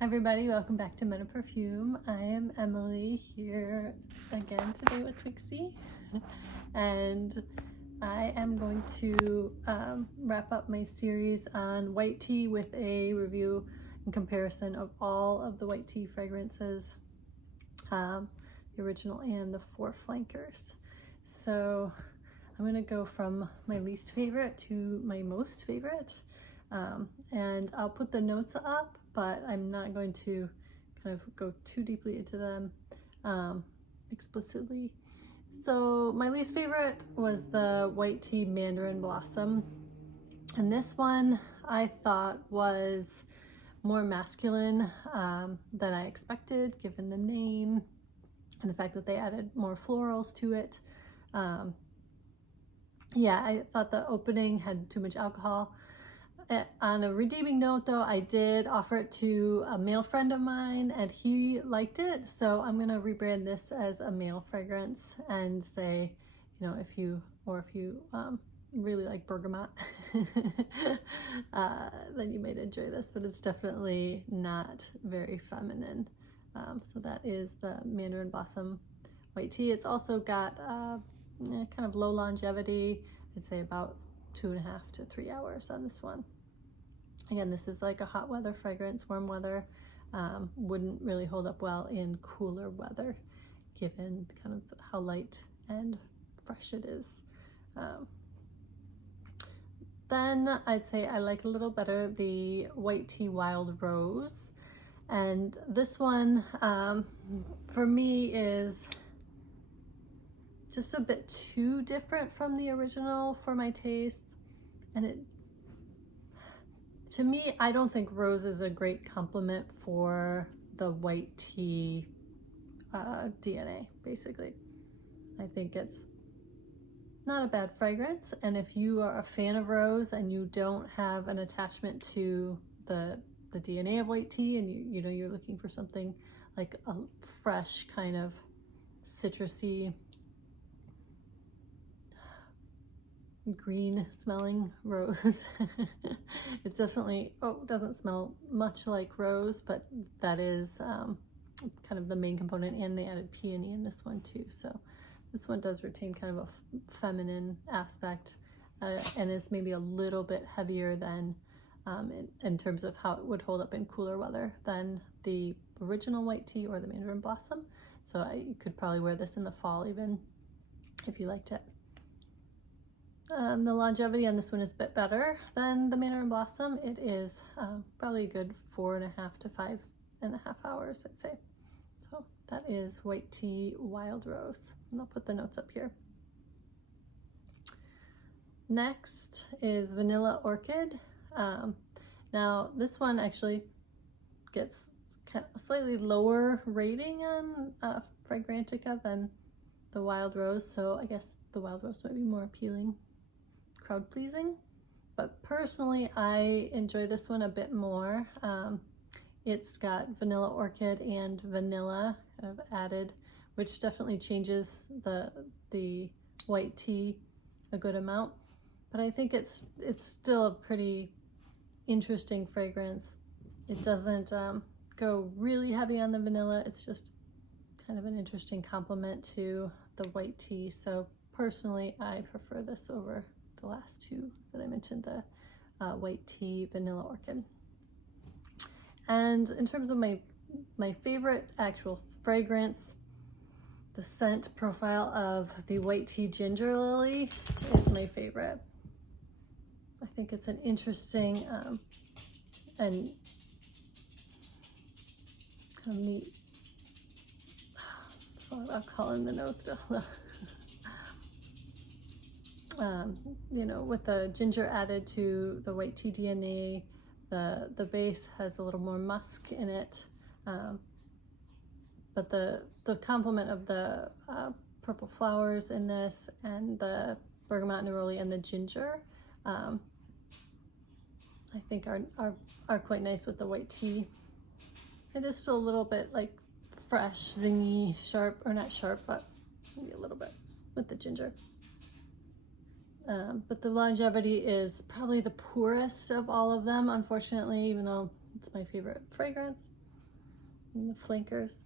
Hi everybody, welcome back to Men of Perfume. I am Emily here again today with Twixie and I am going to wrap up my series on white tea with a review and comparison of all of the white tea fragrances, the original and the 4 flankers. So I'm going to go from my least favorite to my most favorite, and I'll put the notes up, but I'm not going to kind of go too deeply into them explicitly. So my least favorite was the white tea Mandarin Blossom, and this one I thought was more masculine than I expected, given the name and the fact that they added more florals to it. Yeah, I thought the opening had too much alcohol. On a redeeming note though, I did offer it to a male friend of mine and he liked it, so I'm gonna rebrand this as a male fragrance and say, you know, if you really like bergamot, then you might enjoy this, but it's definitely not very feminine. So that is the Mandarin Blossom white tea. It's also got kind of low longevity. I'd say about 2.5 to 3 hours on this one. Again, this is like a hot weather fragrance. Warm weather wouldn't really hold up well in cooler weather, given kind of how light and fresh it is. Then I'd say I like a little better the white tea Wild Rose. And this one, for me, is just a bit too different from the original for my taste. And to me, I don't think rose is a great complement for the white tea DNA, basically. I think it's not a bad fragrance, and if you are a fan of rose and you don't have an attachment to the DNA of white tea, and you know you're looking for something like a fresh kind of citrusy, green smelling rose. It's definitely, doesn't smell much like rose, but that is kind of the main component, and they added peony in this one too. So this one does retain kind of a feminine aspect and is maybe a little bit heavier than in terms of how it would hold up in cooler weather than the original white tea or the Mandarin Blossom. So you could probably wear this in the fall even if you liked it. The longevity on this one is a bit better than the Mandarin Blossom. It is probably a good 4.5 to 5.5 hours, I'd say. So that is white tea Wild Rose, and I'll put the notes up here. Next is Vanilla Orchid. Now this one actually gets kind of a slightly lower rating on Fragrantica than the Wild Rose, so I guess the Wild Rose might be more appealing, crowd pleasing, but personally I enjoy this one a bit more. It's got Vanilla Orchid and vanilla kind of added, which definitely changes the white tea a good amount, but I think it's still a pretty interesting fragrance. It doesn't go really heavy on the vanilla. It's just kind of an interesting complement to the white tea. So personally I prefer this over the last two that I mentioned, the white tea Vanilla Orchid. And in terms of my favorite actual fragrance, the scent profile of the white tea Ginger Lily is my favorite. I think it's an interesting and kind of neat, I'll call in the nose still. You know, with the ginger added to the white tea DNA, the base has a little more musk in it, but the complement of the purple flowers in this and the bergamot neroli and the ginger, I think are quite nice with the white tea. It is still a little bit like fresh, zingy, sharp, or not sharp, but maybe a little bit with the ginger. But the longevity is probably the poorest of all of them, unfortunately, even though it's my favorite fragrance. And the flankers,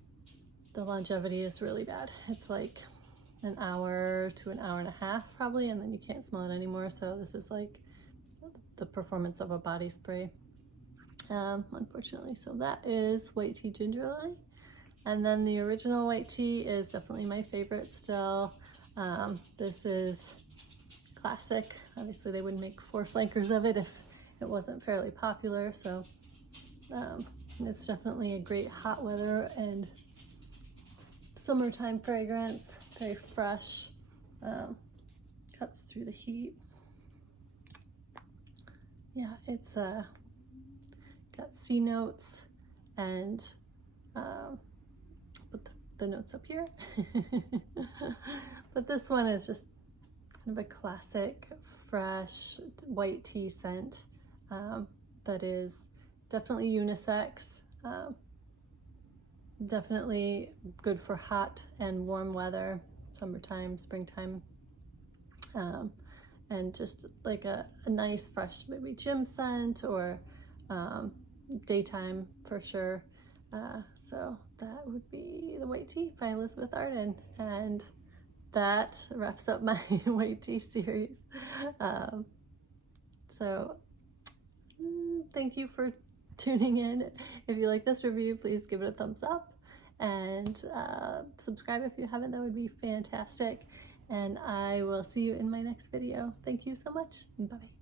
the longevity is really bad. It's like an hour to an hour and a half probably, and then you can't smell it anymore. So this is like the performance of a body spray, unfortunately. So that is White Tea Ginger Lily. And then the original white tea is definitely my favorite still. This is classic. Obviously they wouldn't make 4 flankers of it if it wasn't fairly popular. So it's definitely a great hot weather and summertime fragrance. Very fresh, cuts through the heat. Yeah, it's got C notes and put the notes up here. But this one is just kind of a classic, fresh white tea scent that is definitely unisex, definitely good for hot and warm weather, summertime, springtime, and just like a nice fresh maybe gym scent or daytime for sure. So that would be the White Tea by Elizabeth Arden, and that wraps up my white tea series. So thank you for tuning in. If you like this review, please give it a thumbs up and subscribe if you haven't. That would be fantastic. And I will see you in my next video. Thank you so much. Bye-bye.